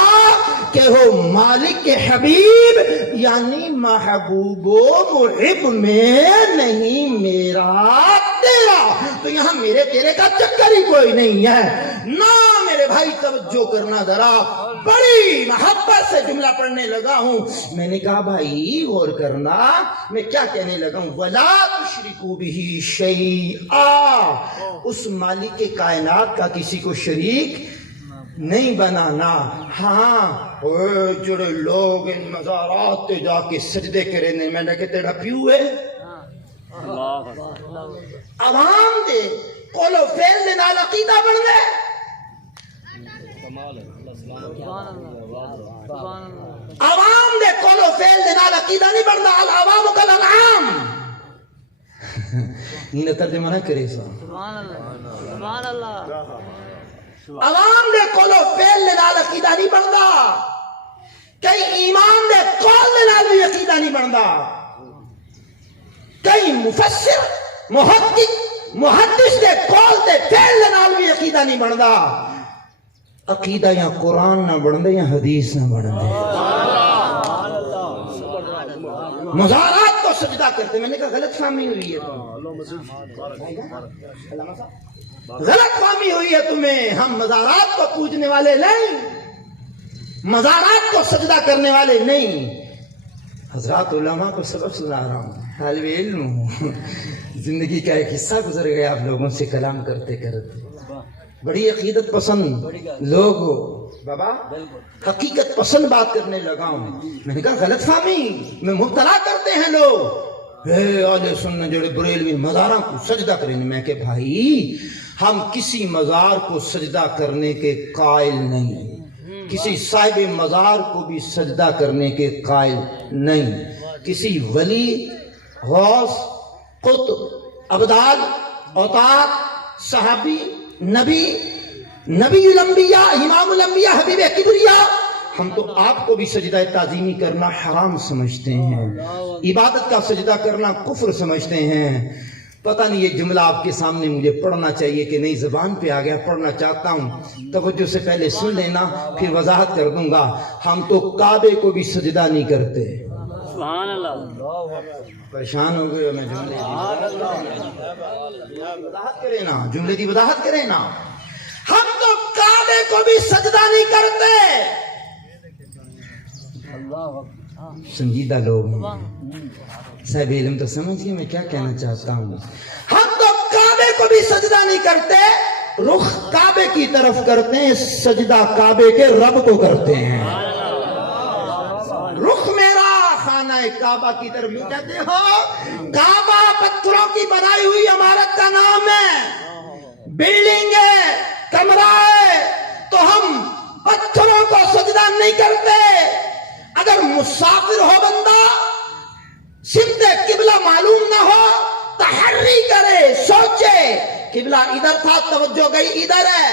کہ ہو مالک کے حبیب یعنی محبوب و محب میں نہیں میرا تیرا. تو یہاں میرے تیرے کا چکر ہی کوئی نہیں ہے نا میرے بھائی. توجہ کرنا ذرا, بڑی محبت سے جملہ پڑھنے لگا ہوں. میں نے کہا بھائی غور کرنا میں کیا کہنے لگا ہوں. وَلَا تُشْرِكُوا بِهِ شَيْئًا, اس مالک کائنات کا کسی کو شریک نہیں بنانا. ہاں جڑے لوگ ان مزارات تے جا کے سجدے کرے نے میں نے کہ تیرا پیو ہے عوام دے قول و فعل دے نال عقیدہ بن گئے. عوام دے قول و فعل دے نال عقیدہ نہیں بندا. العوام کالانعام. یہ ترجمہ نہ کرے سا. سبحان اللہ. عوام دے قول و فعل دے نال عقیدہ نہیں بندا. کئی ایمان دے قول دے نال بھی عقیدہ نہیں بندا. کئی مفسر محدث دے قول دے فعل دے نال بھی عقیدہ نہیں بندا. عقیدہ یا قرآن نہ بندے یا حدیث نہ بندے. مزارات کو سجدہ کرتے. میں نے کہا غلط فہمی ہوئی ہے, غلط فہمی ہوئی ہے تمہیں. ہم مزارات کو پوجنے والے نہیں, مزارات کو سجدہ کرنے والے نہیں. حضرات علماء کو سبق سنا رہا ہوں, طالب علم ہوں. زندگی کا ایک حصہ گزر گیا آپ لوگوں سے کلام کرتے کرتے. بڑی عقیدت پسند لوگ ہو بابا, حقیقت پسند بات کرنے لگا ہوں. میں نے کہا غلط فہمی میں مبتلا کرتے ہیں لوگ. اہل سنت جڑے بریلوی مزاراں کو سجدہ کریں. میں کہ بھائی ہم کسی مزار کو سجدہ کرنے کے قائل نہیں, کسی صاحب مزار کو بھی سجدہ کرنے کے قائل نہیں. کسی ولی, غوث, قطب, ابدال, اوتاد, صحابی, نبی الانبیاء, امام الانبیاء, حبیب کبریا, ہم تو آپ کو بھی سجدہ تعظیمی کرنا حرام سمجھتے ہیں, عبادت کا سجدہ کرنا کفر سمجھتے ہیں. پتہ نہیں یہ جملہ آپ کے سامنے مجھے پڑھنا چاہیے کہ نہیں, زبان پہ آ گیا, پڑھنا چاہتا ہوں. توجہ سے پہلے سن لینا پھر وضاحت کر دوں گا. ہم تو کعبے کو بھی سجدہ نہیں کرتے. سبحان اللہ. پریشان ہو گئے میں جملے وضاحت کرے نا, جملے کی وضاحت کرے نا. ہم تو کعبے کو بھی سجدہ نہیں کرتے. سنجیدہ لوگ ہیں, صاحب علم تو سمجھئے میں کیا کہنا چاہتا ہوں. ہم تو کعبے کو بھی سجدہ نہیں کرتے, رخ کعبے کی طرف کرتے ہیں, سجدہ کعبے کے رب کو کرتے ہیں. رخ میرا خانہ کعبہ کی طرف. یوں کہتے ہو کعبہ پتھروں کی بنائی ہوئی عمارت کا نام ہے, بلڈنگ ہے, کمرہ ہے, تو ہم پتھروں کو سجدہ نہیں کرتے. اگر مسافر ہو بندہ, سمت قبلہ معلوم نہ ہو, تحری کرے, سوچے قبلہ ادھر تھا, توجہ گئی ادھر ہے,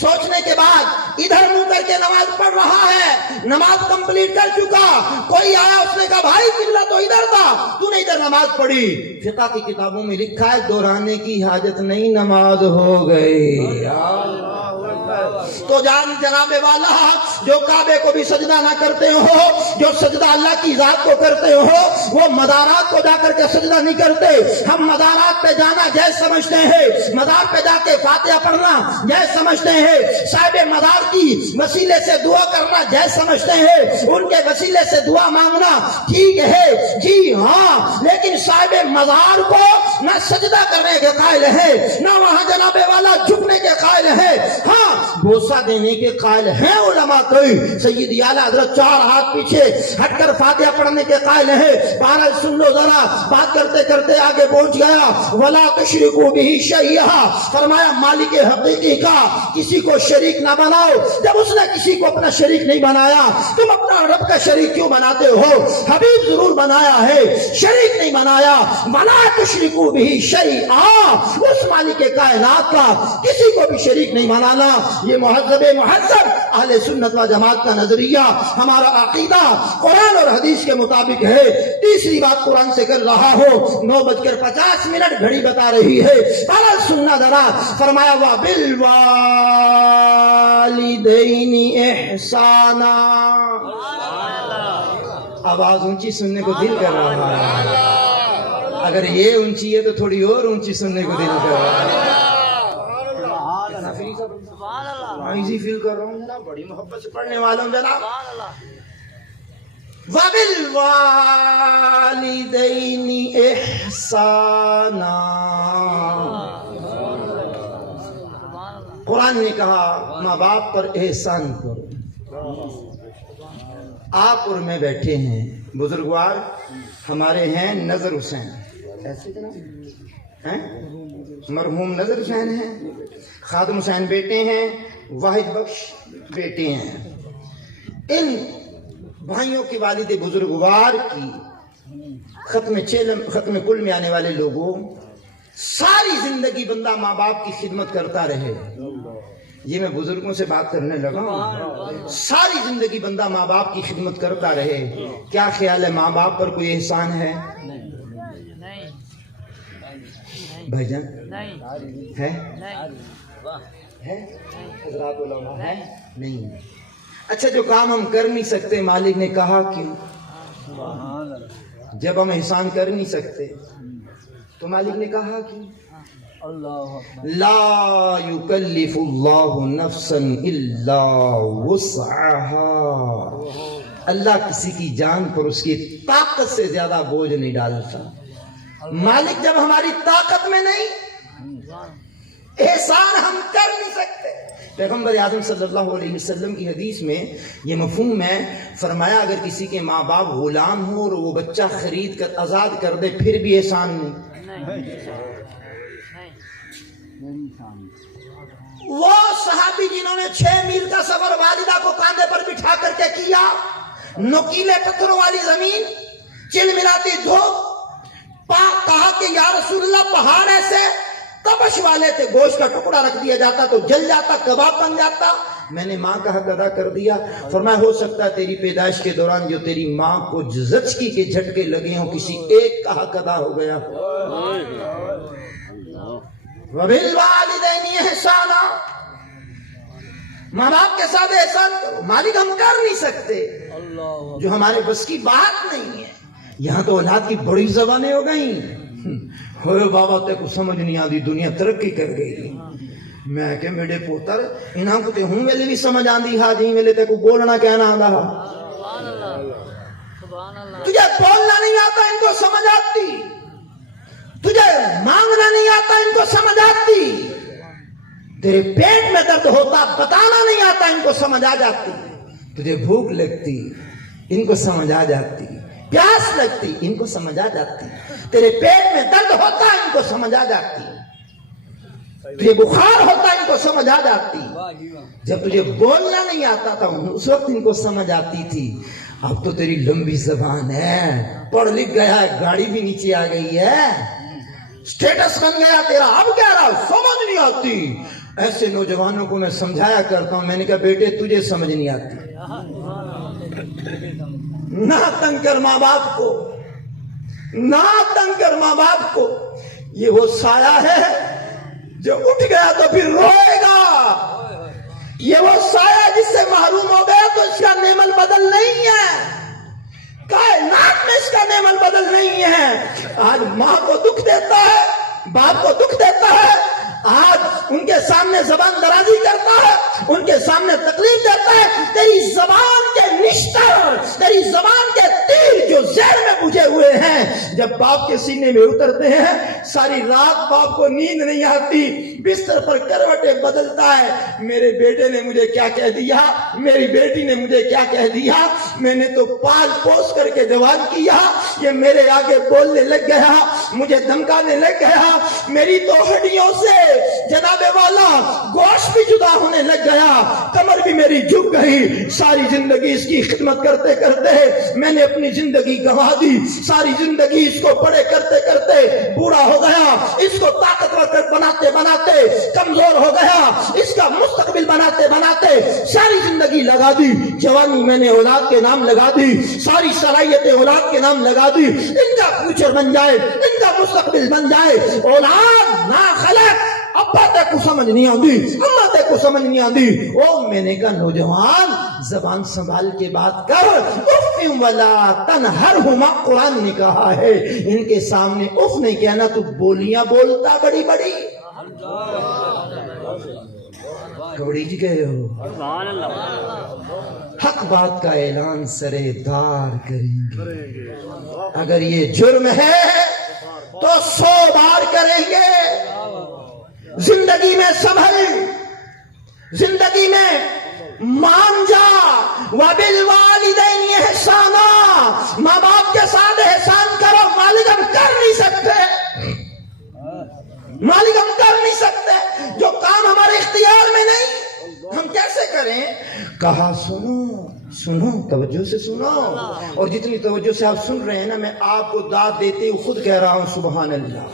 سوچنے کے بعد ادھر منہ کر کے نماز پڑھ رہا ہے, نماز کمپلیٹ کر چکا. کوئی آیا, اس نے کہا بھائی قبلہ تو ادھر تھا, تو نے ادھر نماز پڑھی. فقہ کی کتابوں میں لکھا ہے دہرانے کی حاجت نہیں, نماز ہو گئی. تو جان جناب والا, جو کعبے کو بھی سجدہ نہ کرتے ہو, جو سجدہ اللہ کی ذات کو کرتے ہو, وہ مزارات کو جا کر کے سجدہ نہیں کرتے. ہم مزارات پہ جانا جائز سمجھتے ہیں, مزار پہ جا کے فاتحہ پڑھنا جائز سمجھتے ہیں, صاحب مزار کی وسیلے سے دعا کرنا جائز سمجھتے ہیں, ان کے وسیلے سے دعا مانگنا ٹھیک ہے جی ہاں, لیکن صاحب مزار کو نہ سجدہ کرنے کے قائل ہے, نہ وہاں جناب والا جھکنے کے قائل ہے. ہاں بوسہ دینے کے قائل ہیں علماء کوئی. سید اعلیٰ حضرت 4 ہاتھ پیچھے ہٹ کر فاتحہ پڑھنے کے قائل ہیں. بہرحال سن لو ذرا, بات کرتے کرتے آگے پہنچ گیا. ولا تشرکوا به شیئا, فرمایا مالک حقیقی کا کسی کو شریک نہ بناؤ. جب اس نے کسی کو اپنا شریک نہیں بنایا, تم اپنا رب کا شریک کیوں بناتے ہو؟ حبیب ضرور بنایا ہے, شریک نہیں بنایا. ولا تشرکوا به شیئا, اس مالک کائنات کا کسی کو بھی شریک نہیں بنانا. یہ مہذب اہل سنت و جماعت کا نظریہ، ہمارا عقیدہ قرآن اور حدیث کے مطابق ہے۔ تیسری بات قرآن سے کر رہا ہو، 9:50 گھڑی بتا رہی ہے، بہرحال سننا ذرا۔ فرمایا وَبِالْوَالِدَيْنِ إِحْسَانًا۔ آواز اونچی سننے کو دل کر رہا ہے، اگر یہ اونچی ہے تو تھوڑی اور اونچی سننے کو دل کر رہا ہے۔ ایزی فیل کر رہا ہوں جناب، بڑی محبت سے پڑھنے والا ہوں جناب۔ وَبِالْوَالِدَيْنِ إِحْسَانًا۔ قرآن نے کہا ماں باپ پر احسان کرو۔ آپ اور میں بیٹھے ہیں، بزرگوار ہمارے ہیں نظر حسین، ایسے جناب ہیں، مرحوم نظر حسین ہیں، خادم حسین بیٹے ہیں، واحد بخش بیٹے ہیں۔ ان بھائیوں کے والد بزرگوار کی ختم کل میں آنے والے لوگوں، ساری زندگی بندہ ماں باپ کی خدمت کرتا رہے۔ یہ میں بزرگوں سے بات کرنے لگا ہوں، ساری زندگی بندہ ماں باپ کی خدمت کرتا رہے۔ کیا خیال ہے ماں باپ پر کوئی احسان ہے؟ بھائی جان ہے؟ حضرات علماء ہے؟ نہیں۔ اچھا جو کام ہم کر نہیں سکتے مالک نے کہا کیوں؟ جب ہم احسان کر نہیں سکتے تو مالک نے کہا کیوں؟ لا یکلف اللہ نفسا الا وسعها۔ اللہ کسی کی جان پر اس کی طاقت سے زیادہ بوجھ نہیں ڈالتا۔ مالک جب ہماری طاقت میں نہیں، احسان ہم کر نہیں سکتے۔ پیغمبر اعظم صلی اللہ علیہ وسلم کی حدیث میں یہ مفہوم ہے، فرمایا اگر کسی کے ماں باپ غلام ہو اور وہ بچہ خرید کر آزاد کر دے پھر بھی احسان نہیں۔ وہ صحابی جنہوں نے 6 میل کا سفر والدہ کو کاندھے پر بٹھا کر کے کیا، نوکیلے پتھروں والی زمین، چل ملاتی دھوپ، کہا کہ یا رسول اللہ پہاڑ ایسے تپش والے تھے، گوشت کا ٹکڑا رکھ دیا جاتا تو جل جاتا، کباب بن جاتا۔ میں نے ماں کا حق ادا کر دیا۔ فرمایا ہو سکتا ہے تیری پیدائش کے دوران جو تیری ماں کو زچکی کے جھٹکے لگے ہوں کسی ایک کا حق ادا ہو گیا۔ وَبِالْوَالِدَيْنِ إِحْسَانًا۔ ماں باپ کے ساتھ احسان کرو۔ مالک ہم کر نہیں سکتے، جو ہمارے بس کی بات نہیں ہے۔ یہاں تو اولاد کی بڑی زبانیں ہو گئیں، ہوئے بابا تے کو سمجھ نہیں آتی، دنیا ترقی کر گئی۔ میں کہ میرے پوتر انہاں کو تے ہوں ویلے بھی سمجھ آندی ہا جی ویلے تے کو بولنا کہنا آندا ہا۔ تجھے بولنا نہیں آتا ان کو سمجھ آتی، تجھے مانگنا نہیں آتا ان کو سمجھ آتی، تیرے پیٹ میں درد ہوتا بتانا نہیں آتا ان کو سمجھ آ جاتی، تجھے بھوک لگتی ان کو سمجھ آ جاتی، پیاس لگتی ان کو سمجھ آ جاتی، تیرے پیٹ میں درد ہوتا ان کو سمجھ آ جاتی، تجھے بخار ہوتا ان کو سمجھ آ جاتی۔ جب تجھے بولنا نہیں آتا تھا اس وقت ان کو سمجھ آتی تھی۔ اب تو تیری لمبی زبان ہے، پڑھ لکھ گیا ہے، گاڑی بھی نیچے آ گئی ہے، سٹیٹس بن گیا تیرا، اب کہہ رہا سمجھ نہیں آتی۔ ایسے نوجوانوں کو میں سمجھایا کرتا ہوں، میں نے کہا بیٹے تجھے سمجھ نہیں آتی، نہ تنگ کر ماں باپ کو، نہ تنگ کر ماں باپ کو۔ یہ وہ سایہ ہے جو اٹھ گیا تو پھر روئے گا، یہ وہ سایہ جس سے محروم ہو گیا تو اس کا نعم البدل نہیں ہے، کائنات میں اس کا نعم البدل نہیں ہے۔ آج ماں کو دکھ دیتا ہے، باپ کو دکھ دیتا ہے، آج ان کے سامنے زبان درازی کرتا ہے، ان کے سامنے تکلیف دیتا ہے، تیری زبان کے نشتر، تیری زبان کے تیر جو زہر میں بجھے ہوئے ہیں جب باپ کے سینے میں اترتے ہیں، ساری رات باپ کو نیند نہیں آتی، بستر پر کروٹیں بدلتا ہے، میرے بیٹے نے مجھے کیا کہہ دیا، میری بیٹی نے مجھے کیا کہہ دیا، میں نے تو پال پوس کر کے جوان کیا، یہ میرے آگے بولنے لگ گیا، مجھے دھمکانے لگ گیا، میری تو ہڈیوں سے جناب والا گوشت ہوش بھی جدا ہونے لگ گیا, کمر بھی میری جھک گئی. ساری زندگی اس کی خدمت کرتے کرتے میں نے اپنی زندگی گنوا دی. ساری زندگی اس کو بڑے کرتے کرتے بوڑھا ہو گیا. اس کو طاقتور بناتے بناتے کمزور ہو گیا. اس کا مستقبل بناتے بناتے ساری زندگی لگا دی. جوانی میں نے اولاد کے نام لگا دی, ساری صلاحیتیں اولاد کے نام لگا دی. ان کا فیوچر بن جائے, ان کا مستقبل بن جائے. اولاد نا خلق, ابا تک کو سمجھ نہیں آتی, اما تک کو سمجھ نہیں آتی. او میں نے کہا نوجوان زبان سنبھال کے بات کر. اف ولا تنہرہما, قرآن نے کہا ہے ان کے سامنے اف نہیں کہنا. تو بولیاں بولتا بڑی بڑی کبڑی جی کہے ہو. سبحان اللہ. حق بات کا اعلان سرے دار کریں گے. اگر یہ جرم ہے تو 100 بار کریں گے. زندگی میں سنبھل, زندگی میں مان جا. وَبِالْوَالِدَيْنِ إِحْسَانًا, ماں باپ کے ساتھ احسان کرو. مالک ہم کر نہیں سکتے, مالک ہم کر نہیں سکتے. جو کام ہمارے اختیار میں نہیں ہم کیسے کریں. کہا سنو سنو, توجہ سے سنو. اور جتنی توجہ سے آپ سن رہے ہیں نا, میں آپ کو داد دیتے ہوئے خود کہہ رہا ہوں سبحان اللہ.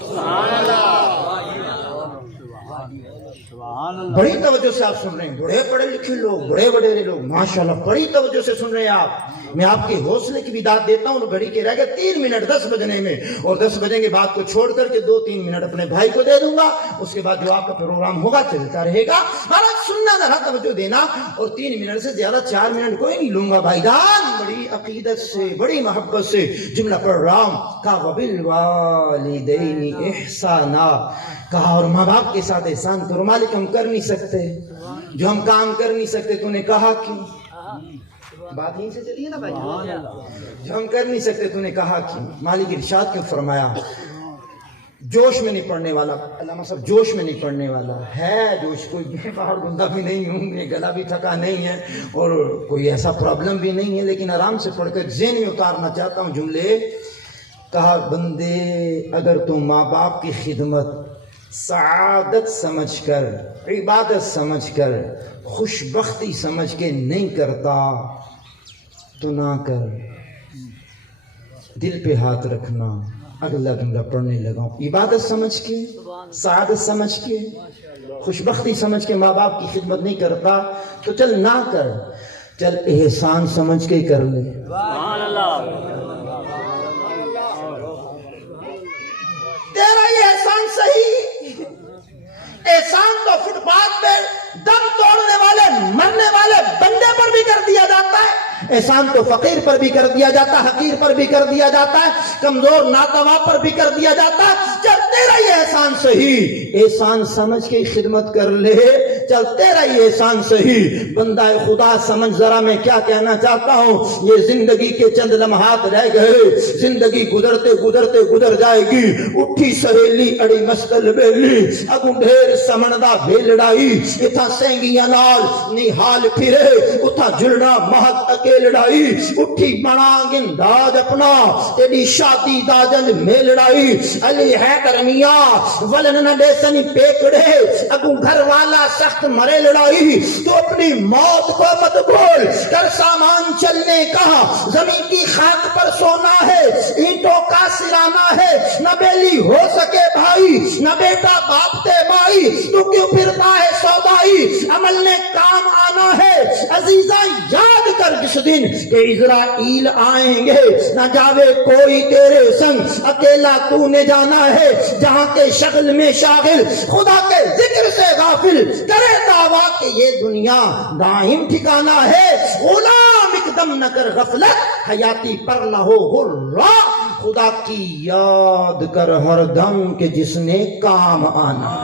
سبحان اللہ. بڑی توجہ سے آپ سن رہے ہیں. بڑے پڑھے لکھے لوگ, بڑے بڑے لوگ ماشاءاللہ بڑی توجہ سے سن رہے ہیں آپ. میں آپ کے حوصلے کی بھی داد دیتا ہوں. گھڑی کے رہ گئے 3 منٹ 10 بجنے میں, اور 10 بجیں کے بعد کو چھوڑ کر کے 2-3 منٹ اپنے بھائی کو دے دوں گا. اس کے بعد جو آپ کا پروگرام ہوگا چلتا رہے گا. ہمارا سننا ذرا توجہ دینا. اور 3 منٹ سے زیادہ 4 منٹ کوئی نہیں لوں گا بھائی جان. بڑی عقیدت سے, بڑی محبت سے جملہ پڑھ رہا ہوں. کہا وَبِالْوَالِدَيْنِ إِحْسَانًا, کہا اور ماں باپ کے ساتھ احسان کرو. مالک ہم کر نہیں سکتے, جو ہم کام کر نہیں سکتے تو نے کہا کیوں. بات یہیں سے چلیے نا بھائی. جو ہم کر نہیں سکتے تو نے کہا کیوں. مالک ارشاد کیوں فرمایا, جوش میں نہیں پڑھنے والا. علامہ صاحب جوش میں نہیں پڑھنے والا ہے. جوش کوئی باہر گندا بھی نہیں ہوں, میرے گلا بھی تھکا نہیں ہے, اور کوئی ایسا پرابلم بھی نہیں ہے, لیکن آرام سے پڑھ کر ذہن میں اتارنا چاہتا ہوں جملے. کہا بندے اگر تم ماں باپ کی خدمت سعادت سمجھ کر, عبادت سمجھ کر, خوش بختی سمجھ کے نہیں کرتا تو نہ کر. دل پہ ہاتھ رکھنا. اگلا جملہ پڑھنے لگا. عبادت سمجھ کے, سعادت سمجھ کے, خوش بختی سمجھ کے ماں باپ کی خدمت نہیں کرتا تو چل نہ کر, چل احسان سمجھ کے کر لے. سبحان اللہ. تیرا یہ احسان صحیح. احسان تو فٹ پاتھ پہ دم توڑنے والے, مرنے والے بندے پر بھی کر دیا جاتا ہے. احسان تو فقیر پر بھی کر دیا جاتا ہے, حقیر پر بھی کر دیا جاتا ہے, کمزور ناتواں پر بھی کر دیا جاتا ہے. چل تیرا یہ احسان صحیح, احسان سمجھ کے خدمت کر لے. چل تیرا یہ احسان صحیح. بندہ خدا سمجھ ذرا میں کیا کہنا چاہتا ہوں. یہ زندگی کے چند لمحات رہ گئے, زندگی گزرتے گزرتے گزر جائے گی. اٹھی سہیلی اڑی مستل بیلی, اگو ڈھیر سمندہ بھیلڑائی, اتھا سینگیاں نال نحال پھرے, اتھا جلنا مہت اکیلڑائی. اٹھی بنا گنداج اپنا, تیری شادی داجن میلڑائی. علی حیدر میاں ولن نہ دے سنی پیکڑے, اگو گھر والا سخت مرے لڑائی. تو اپنی موت کو مت بھول کر سامان چلنے کا, زمین کی خاک پر سونا ہے, اینٹوں کا سرانا ہے. نہ بیلی ہو سکے بھائی, نہ بیٹا باپ تے مائی, تو کیوں پھرتا ہے سودائی. عمل نے کام آنا ہے عزیزہ, یاد کر جس دن کہ اسرائیل آئیں گے, نہ جاوے کوئی تیرے سنگ, اکیلا تو نے جانا ہے. جہاں کے شغل میں شاغل, خدا کے ذکر سے غافل, کرے دعویٰ کہ یہ دنیا دائم ٹھکانا ہے. غلام اقدم نہ کر غفلت, حیاتی پر نہ ہو غرہ, خدا کی یاد کر ہر دم کہ جس نے کام آنا.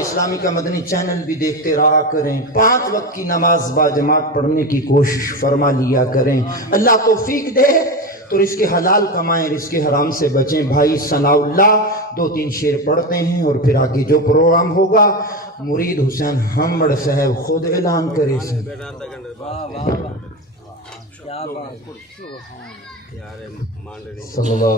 اسلامی کا مدنی چینل بھی دیکھتے رہا کریں. 5 وقت کی نماز با جماعت پڑھنے کی کوشش فرما لیا کریں. اللہ توفیق دے تو رزق حلال کمائیں, رزق حرام سے بچیں. بھائی ثناء اللہ 2-3 شعر پڑھتے ہیں, اور پھر آگے جو پروگرام ہوگا مرید حسین ہمڑ صاحب خود اعلان کرے. صلی اللہ